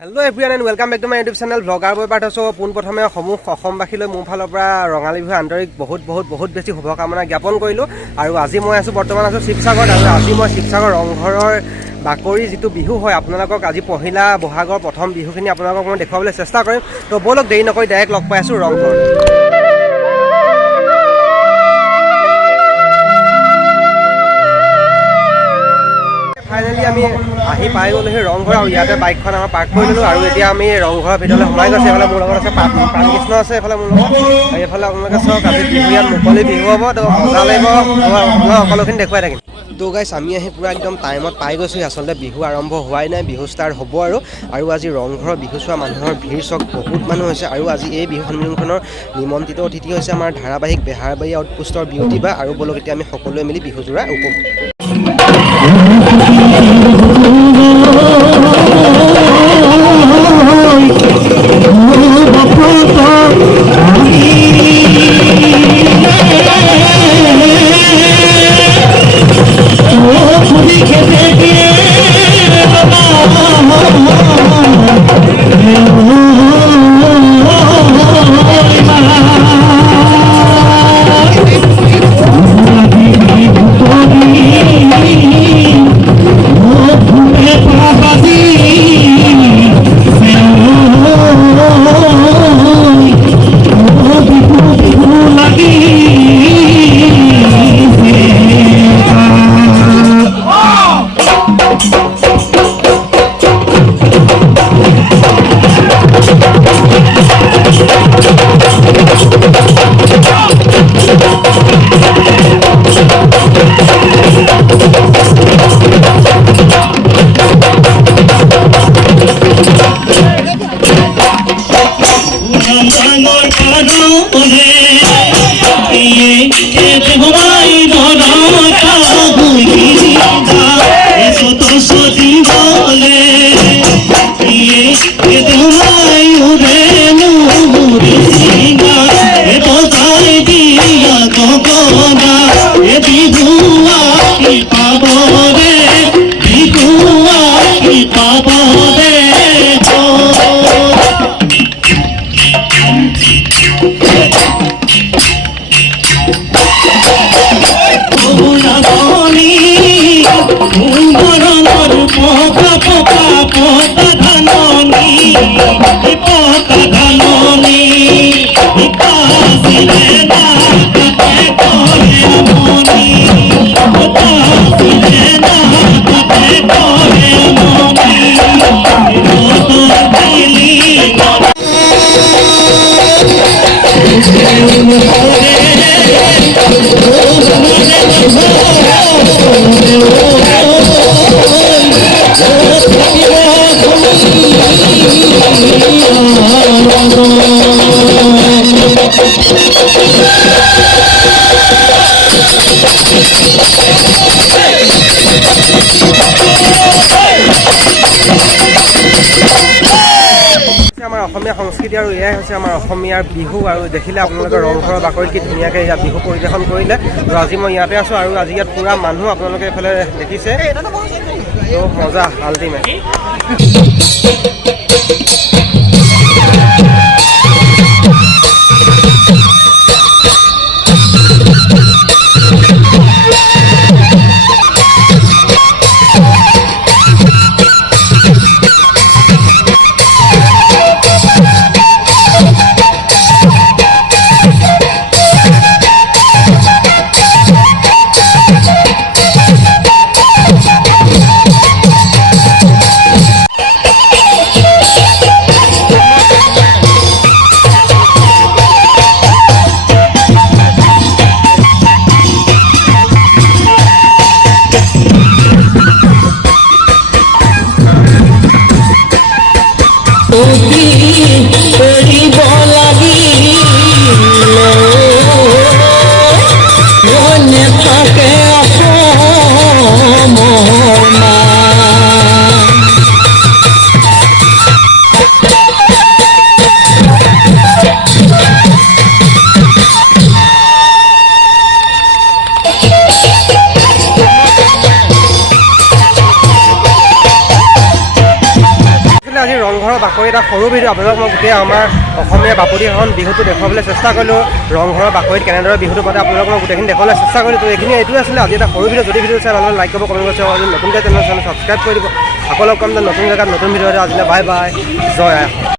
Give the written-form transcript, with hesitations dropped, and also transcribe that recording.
Hello everyone and welcome back to my YouTube channel Vlogger Boy Part so পোন প্ৰথমে সমূহ অসমবাসীলৈ মোৰ ফালৰ পৰা ৰঙালী বিহু আন্তৰিক বহুত বেছি শুভকামনা জ্ঞাপন কৰিলো আৰু আজি মই আছো বৰ্তমান আছো শিৱসাগৰ আৰু আজি মই শিৱসাগৰ ৰংঘৰৰ বাকৰি যেটো বিহু হয় আপোনালোকক আজি পহিলা বহাগৰ প্ৰথম বিহুখিনি আপোনালোকক মই দেখাবলৈ চেষ্টা কৰিম তো বলক দেৰি নকৰি ডাইৰেক্ট লগ পাই আছো ৰংঘৰ ফাইনালি আমি আহি পাই গ'লো সেই ৰংঘৰ আৰু ইয়াতে বাইকখন আমাৰ পাৰ্ক কৰি ল'লোঁ আৰু এতিয়া আমি ৰংঘৰৰ ভিতৰলৈ সোমাই গৈছোঁ এইফালে মোৰ লগত আছে প্ৰাণকৃষ্ণ আছে এইফালে মোৰ লগত আৰু এইফালে আপোনালোকে চাওক আজি বিহু ইয়াত মুকলি বিহু হ'ব তো মজা লাগিব মই সকলোখিনি দেখুৱাই থাকিম তো গাইছ আমি আহি পূৰা একদম টাইমত পাই গৈছোঁ আচলতে বিহু আৰম্ভ হোৱাই নাই বিহু ষ্টাৰ্ট হ'ব আৰু আজি ৰংঘৰৰ বিহু চোৱা মানুহৰ ভিৰ চক বহুত মানুহ হৈছে আৰু আজি এই বিহু সন্মিলনখনৰ নিমন্ত্ৰিত অতিথি হৈছে আমাৰ ধাৰাবাহিক বেহাৰবাৰী আউটপোষ্টৰ বিউটি বা আৰু বলক এতিয়া আমি সকলোৱে মিলি বিহুজোৰা উপভোগ আমাৰ অসমীয়া সংস্কৃতি আৰু এয়াই হৈছে আমাৰ অসমীয়াৰ বিহু আৰু দেখিলে আপোনালোকে ৰংঘৰৰ বাকৰিত কি ধুনীয়াকৈ ইয়াত বিহু পৰিৱেশন কৰিলে আৰু আজি মই ইয়াতে আছোঁ আৰু আজি ইয়াত পুৰা মানুহ আপোনালোকে এইফালে দেখিছে তো মজা আল্টিমেট ৰংঘৰৰ বাকৰি এটা সৰু ভিডিঅ' আপোনালোকক মই গোটেই আমাৰ অসমীয়া বাপতিসাহোন বিহুটো দেখুৱাবলৈ চেষ্টা কৰিলোঁ। ৰংঘৰৰ বাকৰিত কেনেদৰে বিহুটো পাতে আপোনালোকক মই গোটেইখিনি দেখুৱাবলৈ চেষ্টা কৰিলোঁ। তো এইখিনি এইটোৱে আছিলে আজি এটা সৰু ভিডিঅ'। যদি ভিডিঅ' চাই ভালদৰে লাইক কৰিব, কমেণ্ট কৰিব, আৰু নতুনকৈ চেনেল ছাবস্ক্ৰাইব কৰি দিব। আকৌ লগ পাম নতুন জেগাত নতুন ভিডিঅ'তে। আজিলৈ বাই বাই, জয় আই অসম।